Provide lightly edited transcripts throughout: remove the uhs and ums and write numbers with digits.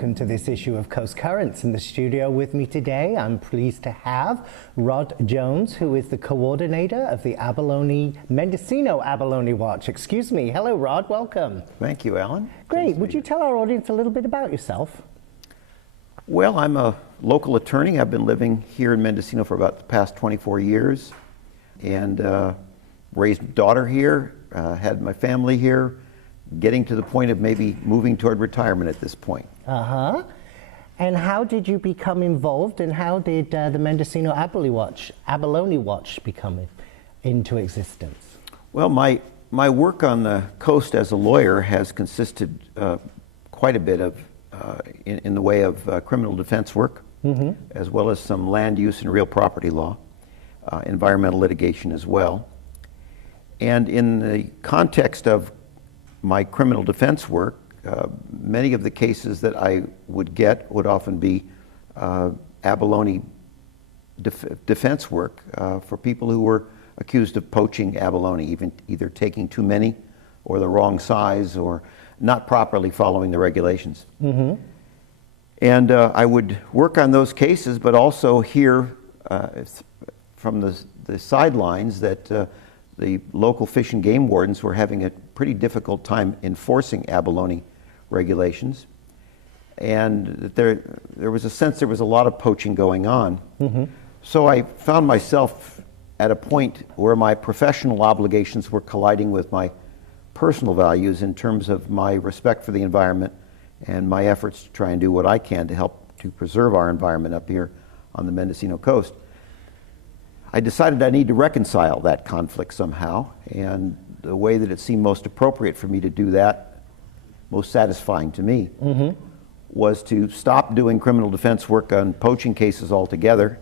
welcome to this issue of Coast Currents. In the studio with me today, I'm pleased to have Rod Jones, who is the coordinator of the Mendocino Abalone Watch. Excuse me. Hello, Rod. Welcome. Thank you, Alan. Great. Would you tell our audience a little bit about yourself? Well, I'm a local attorney. I've been living here in Mendocino for about the past 24 years and raised a daughter here, had my family here, getting to the point of maybe moving toward retirement at this point. Uh-huh. And how did you become involved, and how did the Mendocino Abalone Watch become into existence? Well, my work on the coast as a lawyer has consisted quite a bit of in the way of criminal defense work, as well as some land use and real property law, environmental litigation as well. And in the context of my criminal defense work, many of the cases that I would get would often be abalone defense work for people who were accused of poaching abalone, either taking too many or the wrong size or not properly following the regulations. And I would work on those cases, but also hear from the sidelines that the local fish and game wardens were having a pretty difficult time enforcing abalone regulations, and that there was a sense there was a lot of poaching going on. So I found myself at a point where my professional obligations were colliding with my personal values in terms of my respect for the environment and my efforts to try and do what I can to help to preserve our environment up here on the Mendocino coast. I decided I need to reconcile that conflict somehow, and the way that it seemed most appropriate for me to do that, most satisfying to me, was to stop doing criminal defense work on poaching cases altogether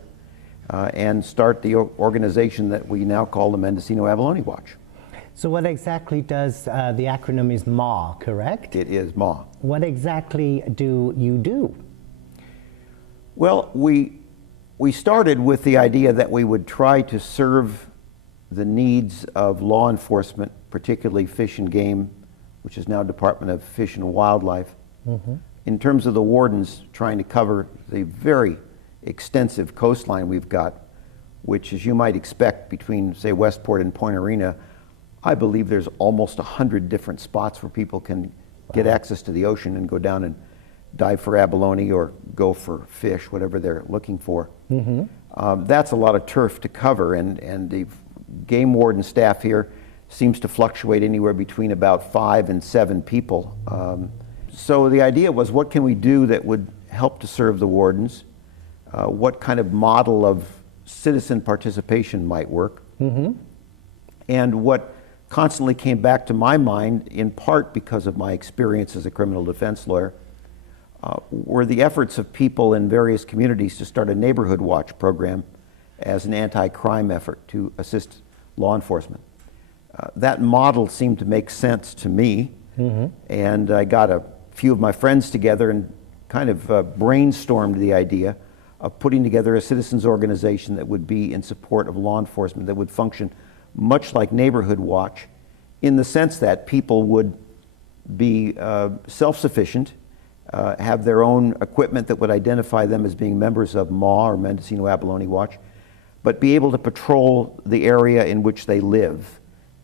and start the organization that we now call the Mendocino Abalone Watch. So what exactly does, the acronym is MAW, correct? It is MAW. What exactly do you do? Well, we started with the idea that we would try to serve the needs of law enforcement, particularly Fish and Game, which is now Department of Fish and Wildlife, in terms of the wardens trying to cover the very extensive coastline we've got, which, as you might expect, between, say, Westport and Point Arena, I believe there's almost 100 different spots where people can get access to the ocean and go down and dive for abalone or go for fish, whatever they're looking for. That's a lot of turf to cover, and the game warden staff here seems to fluctuate anywhere between about 5 and 7 people. So the idea was, what can we do that would help to serve the wardens? What kind of model of citizen participation might work? And what constantly came back to my mind, in part because of my experience as a criminal defense lawyer, were the efforts of people in various communities to start a neighborhood watch program as an anti-crime effort to assist law enforcement. That model seemed to make sense to me, and I got a few of my friends together and kind of brainstormed the idea of putting together a citizens organization that would be in support of law enforcement, that would function much like Neighborhood Watch, in the sense that people would be self-sufficient, have their own equipment that would identify them as being members of MAW, or Mendocino Abalone Watch, but be able to patrol the area in which they live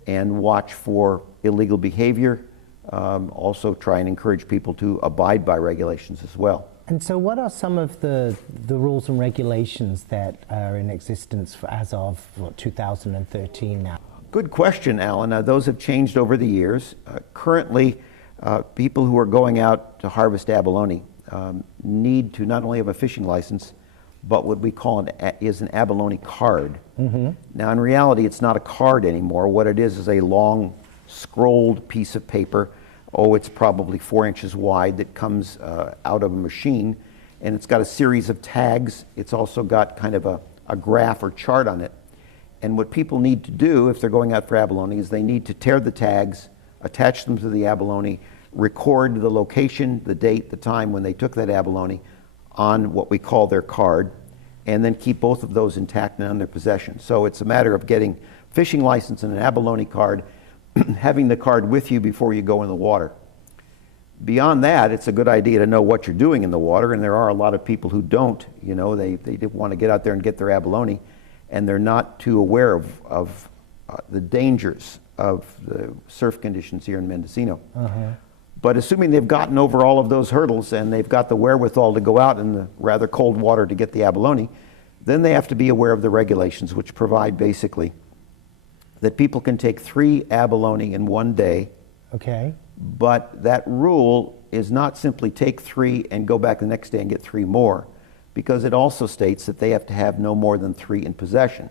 and watch for illegal behavior, also try and encourage people to abide by regulations as well. And so what are some of the rules and regulations that are in existence as of 2013 now? Good question, Alan. Those have changed over the years. Currently, people who are going out to harvest abalone need to not only have a fishing license, but what we call is an abalone card. Now, in reality, it's not a card anymore. What it is a long, scrolled piece of paper. It's probably 4 inches wide, that comes out of a machine, and it's got a series of tags. It's also got kind of a graph or chart on it. And what people need to do if they're going out for abalone is they need to tear the tags, attach them to the abalone, record the location, the date, the time when they took that abalone on what we call their card, and then keep both of those intact and on their possession. So it's a matter of getting fishing license and an abalone card, having the card with you before you go in the water. Beyond that, it's a good idea to know what you're doing in the water, and there are a lot of people who don't. You know, they want to get out there and get their abalone, and they're not too aware of the dangers of the surf conditions here in Mendocino. But assuming they've gotten over all of those hurdles and they've got the wherewithal to go out in the rather cold water to get the abalone, then they have to be aware of the regulations, which provide basically that people can take 3 abalone in one day. Okay. But that rule is not simply take 3 and go back the next day and get 3 more, because it also states that they have to have no more than 3 in possession.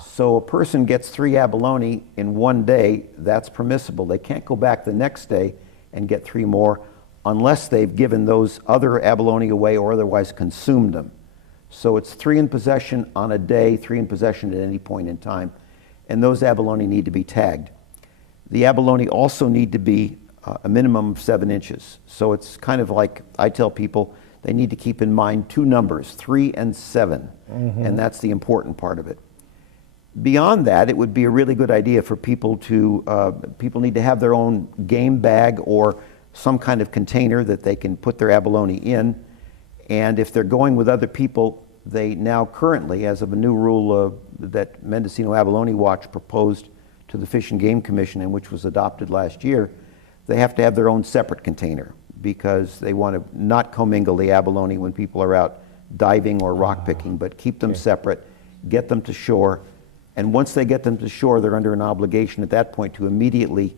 So a person gets 3 abalone in one day, that's permissible. They can't go back the next day and get 3 more unless they've given those other abalone away or otherwise consumed them. So it's 3 in possession on a day, 3 in possession at any point in time, and those abalone need to be tagged. The abalone also need to be a minimum of 7 inches. So it's kind of like, I tell people, they need to keep in mind 2 numbers, 3 and 7, and that's the important part of it. Beyond that, it would be a really good idea for people to, people need to have their own game bag or some kind of container that they can put their abalone in. And if they're going with other people, they now currently, as of a new rule that Mendocino Abalone Watch proposed to the Fish and Game Commission, and which was adopted last year, they have to have their own separate container because they want to not commingle the abalone when people are out diving or rock picking, but keep them separate, get them to shore. And once they get them to shore, they're under an obligation at that point to immediately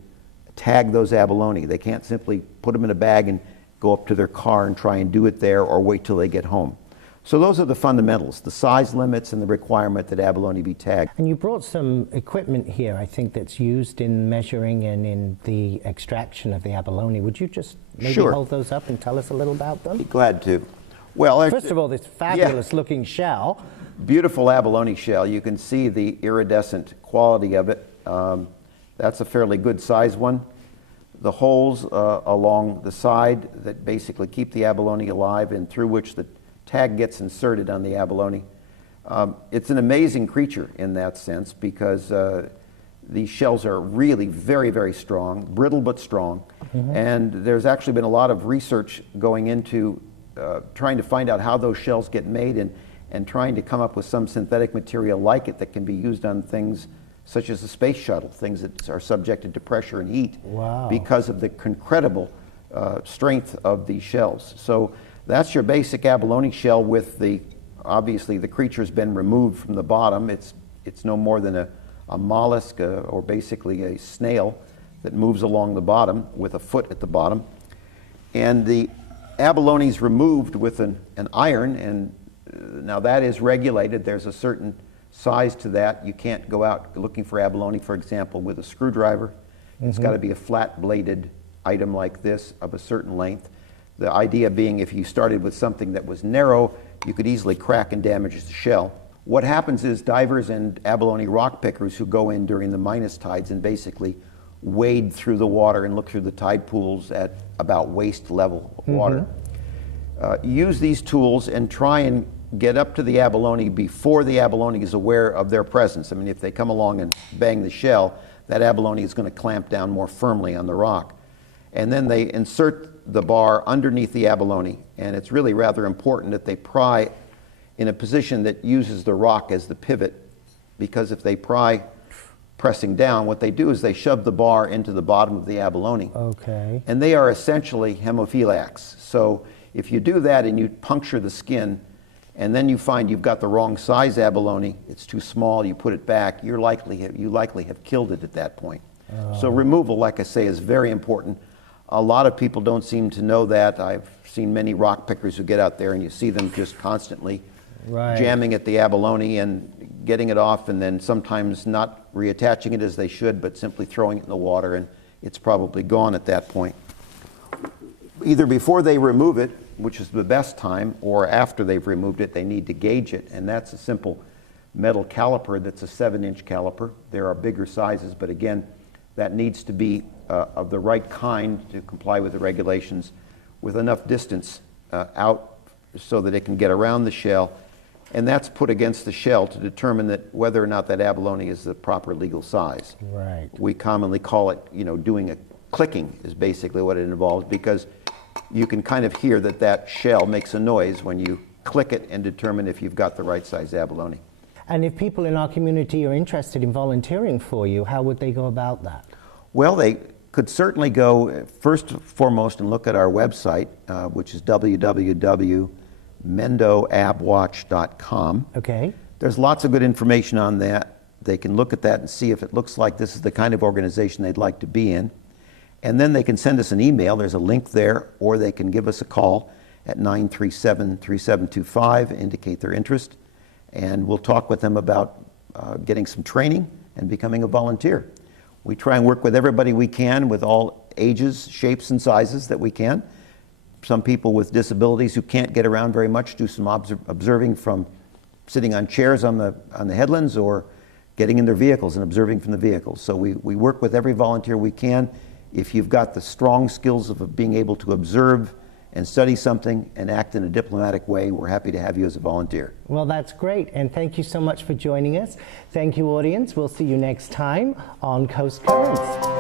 tag those abalone. They can't simply put them in a bag and go up to their car and try and do it there or wait till they get home. So those are the fundamentals, the size limits and the requirement that abalone be tagged. And you brought some equipment here, I think, that's used in measuring and in the extraction of the abalone. Would you just maybe hold those up and tell us a little about them? Be glad to. Well, first of all, this fabulous looking shell. Beautiful abalone shell. You can see the iridescent quality of it. That's a fairly good size one. The holes along the side that basically keep the abalone alive and through which the tag gets inserted on the abalone. It's an amazing creature in that sense because these shells are really very, very strong, brittle but strong. And there's actually been a lot of research going into trying to find out how those shells get made and trying to come up with some synthetic material like it that can be used on things such as the space shuttle, things that are subjected to pressure and heat because of the incredible strength of these shells. So that's your basic abalone shell with obviously the creature's been removed from the bottom. It's no more than a mollusk or basically a snail that moves along the bottom with a foot at the bottom. And the abalone's removed with an iron, and now that is regulated. There's a certain size to that. You can't go out looking for abalone, for example, with a screwdriver. It's got to be a flat-bladed item like this of a certain length. The idea being if you started with something that was narrow, you could easily crack and damage the shell. What happens is divers and abalone rock pickers who go in during the minus tides and basically wade through the water and look through the tide pools at about waist level of water, use these tools and try and get up to the abalone before the abalone is aware of their presence. I mean, if they come along and bang the shell, that abalone is going to clamp down more firmly on the rock. And then they insert the bar underneath the abalone, and it's really rather important that they pry in a position that uses the rock as the pivot, because if they pry pressing down, what they do is they shove the bar into the bottom of the abalone. And they are essentially hemophiliacs. So if you do that and you puncture the skin, and then you find you've got the wrong size abalone, it's too small, you put it back, you likely have killed it at that point. So removal, like I say, is very important. A lot of people don't seem to know that. I've seen many rock pickers who get out there and you see them just constantly jamming at the abalone and getting it off, and then sometimes not reattaching it as they should, but simply throwing it in the water, and it's probably gone at that point. Either before they remove it, which is the best time, or after they've removed it, they need to gauge it, and that's a simple metal caliper that's a 7-inch caliper. There are bigger sizes, but again, that needs to be of the right kind to comply with the regulations, with enough distance out so that it can get around the shell, and that's put against the shell to determine that whether or not that abalone is the proper legal size. We commonly call it, doing clicking is basically what it involves, because you can kind of hear that that shell makes a noise when you click it and determine if you've got the right size abalone. And if people in our community are interested in volunteering for you, how would they go about that? Well, they could certainly go first and foremost and look at our website, which is www.mendoabwatch.com. Okay. There's lots of good information on that. They can look at that and see if it looks like this is the kind of organization they'd like to be in. And then they can send us an email. There's a link there, or they can give us a call at 937-3725, indicate their interest, and we'll talk with them about getting some training and becoming a volunteer. We try and work with everybody we can, with all ages, shapes, and sizes that we can. Some people with disabilities who can't get around very much do some observing from sitting on chairs on the headlands, or getting in their vehicles and observing from the vehicles. So we work with every volunteer we can. If you've got the strong skills of being able to observe and study something and act in a diplomatic way, we're happy to have you as a volunteer. Well, that's great, and thank you so much for joining us. Thank you, audience. We'll see you next time on Coast Currents.